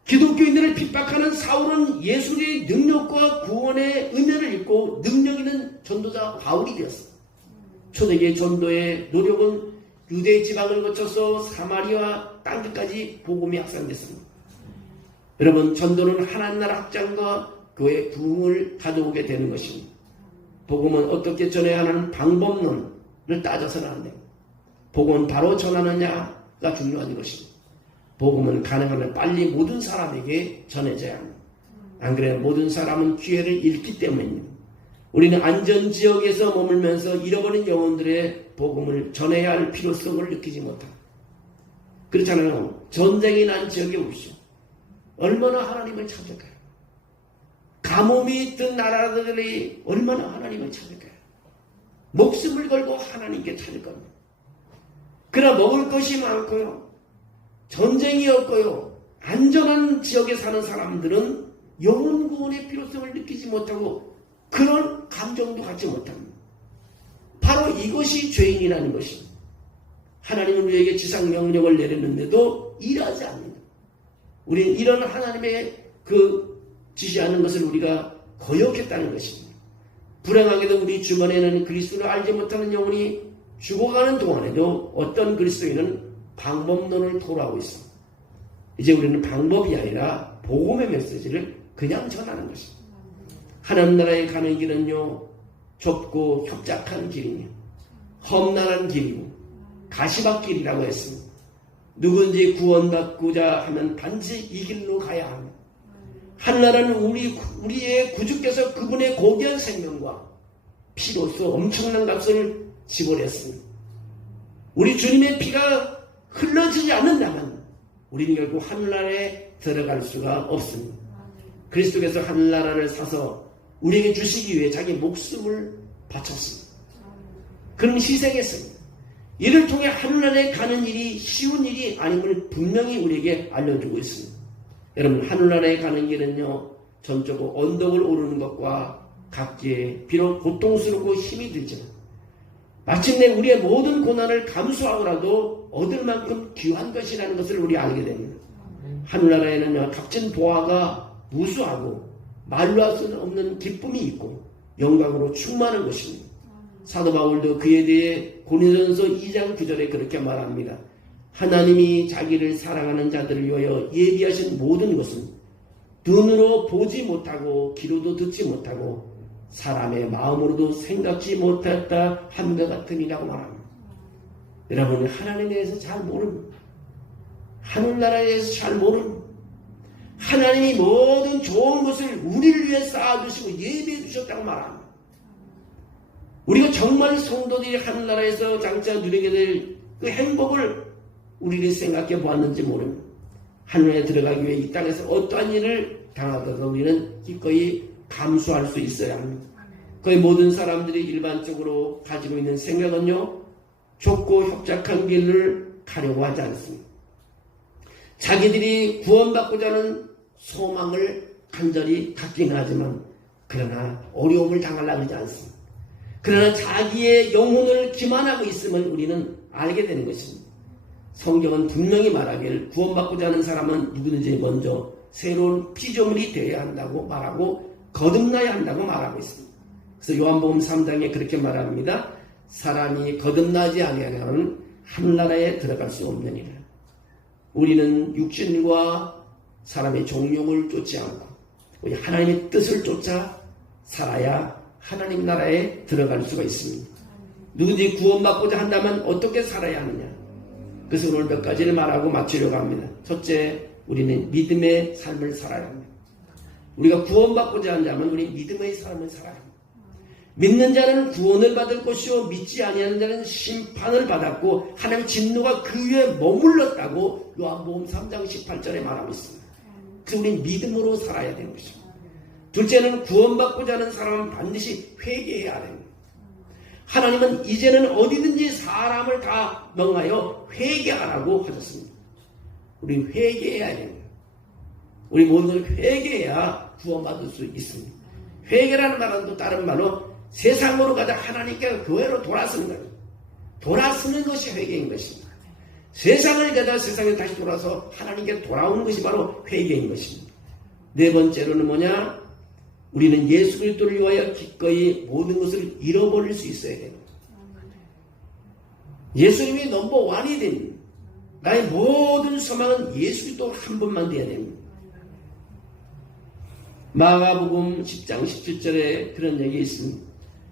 기독교인들을 핍박하는 사울은 예수의 능력과 구원의 은혜를 입고 능력 있는 전도자 바울이 되었습니다. 초대교회 전도의 노력은 유대 지방을 거쳐서 사마리아 땅끝까지 복음이 확산됐습니다. 여러분, 전도는 하나님 나라 확장과 교회 부흥을 가져오게 되는 것입니다. 복음은 어떻게 전해야 하는 방법론을 따져서는 안 됩니다. 복음은 바로 전하느냐가 중요한 것입니다. 복음은 가능하면 빨리 모든 사람에게 전해져야 합니다. 안 그래요? 모든 사람은 기회를 잃기 때문입니다. 우리는 안전지역에서 머물면서 잃어버린 영혼들의 복음을 전해야 할 필요성을 느끼지 못합니다. 그렇잖아요. 전쟁이 난 지역에 오십시오. 얼마나 하나님을 찾을까요? 가뭄이 든 나라들이 얼마나 하나님을 찾을까요? 목숨을 걸고 하나님께 찾을 겁니다. 그러나 먹을 것이 많고요, 전쟁이 없고요, 안전한 지역에 사는 사람들은 영혼 구원의 필요성을 느끼지 못하고 그런 감정도 갖지 못합니다. 바로 이것이 죄인이라는 것입니다. 하나님은 우리에게 지상 명령을 내렸는데도 일하지 않는다. 우리는 이런 하나님의 지시하는 것을 우리가 거역했다는 것입니다. 불행하게도 우리 주변에는 그리스도를 알지 못하는 영혼이 죽어가는 동안에도 어떤 그리스도인은 방법론을 토로하고 있습니다. 이제 우리는 방법이 아니라 복음의 메시지를 그냥 전하는 것입니다. 하나님 나라에 가는 길은요, 좁고 협착한 길이며 험난한 길이고 가시밭길이라고 했습니다. 누군지 구원받고자 하면 단지 이 길로 가야 합니다. 하늘나라는 우리의 구주께서 그분의 고귀한 생명과 피로써 엄청난 값을 지불했습니다. 우리 주님의 피가 흘러지지 않는다면 우리는 결국 하늘나라에 들어갈 수가 없습니다. 그리스도께서 하늘나라를 사서 우리에게 주시기 위해 자기 목숨을 바쳤습니다. 그는 희생했습니다. 이를 통해 하늘나라에 가는 일이 쉬운 일이 아님을 분명히 우리에게 알려주고 있습니다. 여러분, 하늘나라에 가는 길은요, 전적으로 언덕을 오르는 것과 같기에 비록 고통스럽고 힘이 들지만 마침내 우리의 모든 고난을 감수하고라도 얻을 만큼 귀한 것이라는 것을 우리 알게 됩니다. 하늘나라에는요, 값진 보화가 무수하고 말로 할 수 없는 기쁨이 있고 영광으로 충만한 것입니다. 사도 바울도 그에 대해 고린도전서 2장 9절에 그렇게 말합니다. 하나님이 자기를 사랑하는 자들을 위하여 예비하신 모든 것은 눈으로 보지 못하고 귀로도 듣지 못하고 사람의 마음으로도 생각지 못했다 함과 같으니라고 말합니다. 여러분, 하나님에 대해서 잘 모릅니다. 하늘나라에 대해서 잘 모릅니다. 하나님이 모든 좋은 것을 우리를 위해 쌓아두시고 예비해 두셨다고 말합니다. 우리가 정말 성도들이 하늘나라에서 장차 누리게 될 그 행복을 우리를 생각해 보았는지 모릅니다. 하늘에 들어가기 위해 이 땅에서 어떠한 일을 당하더라도 우리는 기꺼이 감수할 수 있어야 합니다. 거의 모든 사람들이 일반적으로 가지고 있는 생각은요, 좁고 협착한 길을 가려고 하지 않습니다. 자기들이 구원받고자 하는 소망을 간절히 갖기는 하지만 그러나 어려움을 당하려고 하지 않습니다. 그러나 자기의 영혼을 기만하고 있음을 우리는 알게 되는 것입니다. 성경은 분명히 말하기를 구원받고자 하는 사람은 누구든지 먼저 새로운 피조물이 되어야 한다고 말하고 거듭나야 한다고 말하고 있습니다. 그래서 요한복음 3장에 그렇게 말합니다. 사람이 거듭나지 아니하면 하늘나라에 들어갈 수 없느니라. 우리는 육신과 사람의 종용을 쫓지 않고 우리 하나님의 뜻을 쫓아 살아야 하나님 나라에 들어갈 수가 있습니다. 누구든지 구원받고자 한다면 어떻게 살아야 하느냐? 그래서 오늘 몇 가지를 말하고 마치려고 합니다. 첫째, 우리는 믿음의 삶을 살아야 합니다. 우리가 구원받고자 한다면 우리 믿음의 삶을 살아야 합니다. 믿는 자는 구원을 받을 것이요 믿지 아니하는 자는 심판을 받았고 하나님의 진노가 그 위에 머물렀다고 요한복음 3장 18절에 말하고 있습니다. 그래서 우리는 믿음으로 살아야 되는 것입니다. 둘째는 구원받고자 하는 사람은 반드시 회개해야 됩니다. 하나님은 이제는 어디든지 사람을 다 명하여 회개하라고 하셨습니다. 우리 회개해야 됩니다. 우리 모두는 회개해야 구원받을 수 있습니다. 회개라는 말은 또 다른 말로 세상으로 가자 하나님께 교회로 돌아서는 거예요. 돌아서는 것이 회개인 것입니다. 세상을 가다 세상에 다시 돌아서 하나님께 돌아오는 것이 바로 회개인 것입니다. 네 번째로는 뭐냐? 우리는 예수 그리스도를 위하여 기꺼이 모든 것을 잃어버릴 수 있어야 됩니다. 예수님이 넘버원이 됩니다. 나의 모든 소망은 예수 그리스도 한 분만 되어야 됩니다. 마가복음 10장 17절에 그런 얘기 있습니다.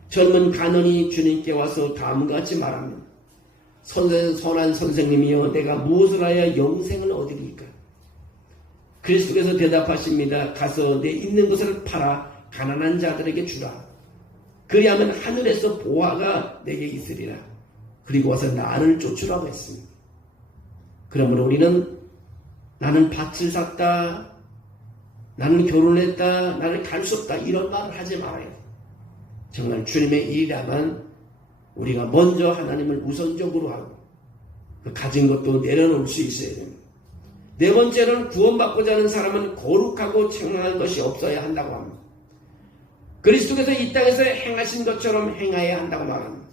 젊은 간원이 주님께 와서 다음과 같이 말합니다. 선한 선생님이여 내가 무엇을 하여 영생을 얻으리까? 그리스도께서 대답하십니다. 가서 내 있는 것을 팔아 가난한 자들에게 주라. 그리하면 하늘에서 보화가 내게 있으리라. 그리고 와서 나를 쫓으라고 했습니다. 그러므로 우리는 나는 밭을 샀다, 나는 결혼했다, 나는 갈 수 없다 이런 말을 하지 말아요. 정말 주님의 일이라면 우리가 먼저 하나님을 우선적으로 하고 그 가진 것도 내려놓을 수 있어야 됩니다. 네 번째는 구원받고자 하는 사람은 거룩하고 청량한 것이 없어야 한다고 합니다. 그리스도께서 이 땅에서 행하신 것처럼 행해야 한다고 말합니다.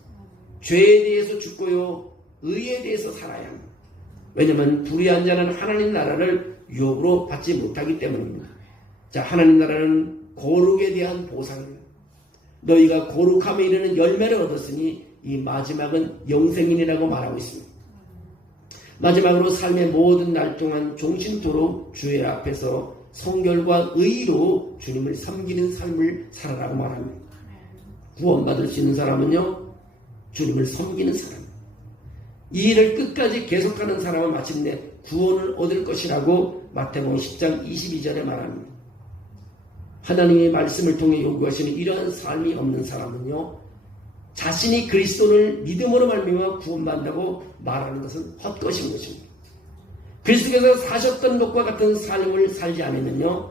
죄에 대해서 죽고요, 의에 대해서 살아야 합니다. 왜냐하면 불의한 자는 하나님 나라를 유업으로 받지 못하기 때문입니다. 자, 하나님 나라는 거룩에 대한 보상입니다. 너희가 거룩함에 이르는 열매를 얻었으니 이 마지막은 영생이라고 말하고 있습니다. 마지막으로 삶의 모든 날 동안 종신토록 주의 앞에서 성결과 의로 주님을 섬기는 삶을 살아라고 말합니다. 구원받을 수 있는 사람은요, 주님을 섬기는 사람. 이 일을 끝까지 계속하는 사람은 마침내 구원을 얻을 것이라고 마태복음 10장 22절에 말합니다. 하나님의 말씀을 통해 요구하시는 이러한 삶이 없는 사람은요, 자신이 그리스도를 믿음으로 말미암아 구원받는다고 말하는 것은 헛것인 것입니다. 그리스도께서 사셨던 것과 같은 삶을 살지 않으면요,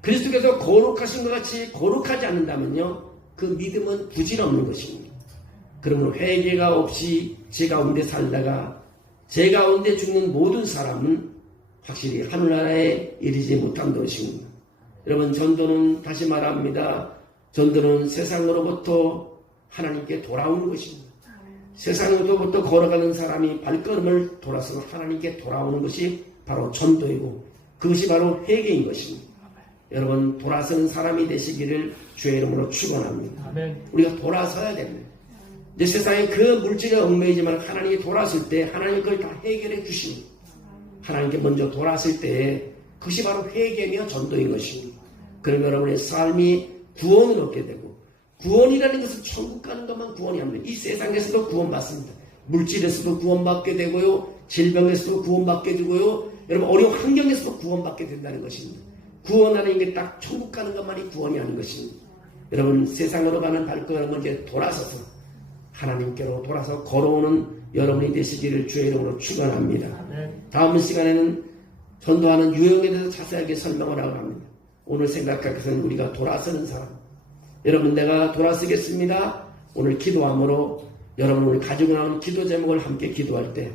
그리스도께서 거룩하신 것 같이 거룩하지 않는다면요, 그 믿음은 부질없는 것입니다. 그러므로 회개가 없이 제 가운데 살다가 제 가운데 죽는 모든 사람은 확실히 하늘나라에 이르지 못한 것입니다. 여러분, 전도는 다시 말합니다. 전도는 세상으로부터 하나님께 돌아오는 것입니다. 세상으로부터 걸어가는 사람이 발걸음을 돌아서 하나님께 돌아오는 것이 바로 전도이고 그것이 바로 회개인 것입니다. 여러분, 돌아서는 사람이 되시기를 주의 이름으로 축원합니다. 아멘. 우리가 돌아서야 됩니다. 이제 세상에 그 물질에 얽매이지만 하나님이 돌아설 때 하나님이 그걸 다 해결해 주십니다. 하나님께 먼저 돌아설 때 그것이 바로 회개며 전도인 것입니다. 그러면 여러분의 삶이 구원을 얻게 되고, 구원이라는 것은 천국 가는 것만 구원이 아닙니다. 이 세상에서도 구원받습니다. 물질에서도 구원받게 되고요, 질병에서도 구원받게 되고요, 여러분 어려운 환경에서도 구원받게 된다는 것입니다. 구원하는 게 딱 천국 가는 것만이 구원이 아닌 것입니다. 여러분, 세상으로 가는 발걸음을 이제 돌아서서 하나님께로 돌아서 걸어오는 여러분이 되시기를 주의 이름으로 축원합니다. 다음 시간에는 전도하는 유형에 대해서 자세하게 설명을 하고 합니다. 오늘 생각할 것은 우리가 돌아서는 사람. 여러분, 내가 돌아서겠습니다. 오늘 기도함으로 여러분 오늘 가지고 나온 기도 제목을 함께 기도할 때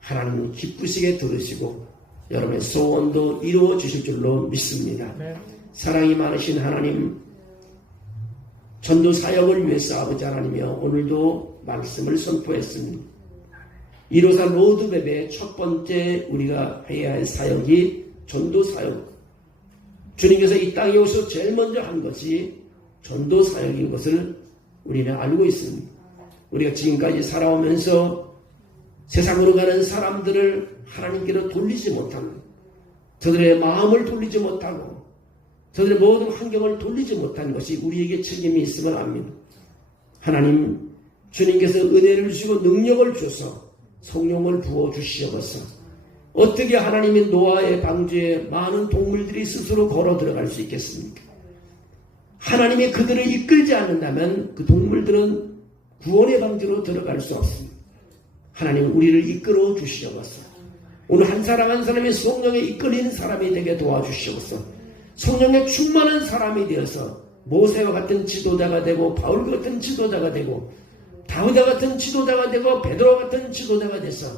하나님은 기쁘시게 들으시고 여러분의 소원도 이루어 주실 줄로 믿습니다. 사랑이 많으신 하나님, 전도 사역을 위해서 아버지 하나님이여 오늘도 말씀을 선포했습니다. 154 로드맵의 첫 번째 우리가 해야 할 사역이 전도 사역. 주님께서 이 땅에 오셔서 제일 먼저 한 것이 전도 사역인 것을 우리는 알고 있습니다. 우리가 지금까지 살아오면서 세상으로 가는 사람들을 하나님께로 돌리지 못하고, 저들의 마음을 돌리지 못하고, 저들의 모든 환경을 돌리지 못한 것이 우리에게 책임이 있음을 압니다. 하나님, 주님께서 은혜를 주시고 능력을 주셔서 성령을 부어주시옵소서. 어떻게 하나님의 노아의 방주에 많은 동물들이 스스로 걸어 들어갈 수 있겠습니까? 하나님이 그들을 이끌지 않는다면 그 동물들은 구원의 방주로 들어갈 수 없습니다. 하나님, 우리를 이끌어 주시옵소서. 오늘 한 사람 한 사람이 성령에 이끌리는 사람이 되게 도와주시옵소서. 성령에 충만한 사람이 되어서 모세와 같은 지도자가 되고 바울 같은 지도자가 되고 다윗과 같은 지도자가 되고 베드로 같은 지도자가 돼서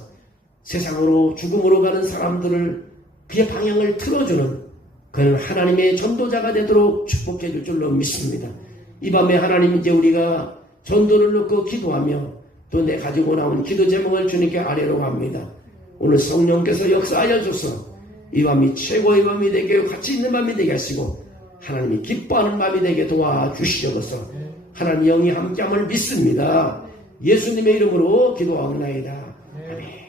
세상으로 죽음으로 가는 사람들을 그의 방향을 틀어주는 그런 하나님의 전도자가 되도록 축복해 줄 줄로 믿습니다. 이 밤에 하나님 이제 우리가 전도를 놓고 기도하며 또 내 가지고 나온 기도 제목을 주님께 아뢰러 갑니다. 오늘 성령께서 역사하여 줘서 이 밤이 최고의 밤이 되게 같이 있는 밤이 되게 하시고 하나님이 기뻐하는 밤이 되게 도와주시옵소서. 하나님 영이 함께함을 믿습니다. 예수님의 이름으로 기도하옵나이다. 아멘.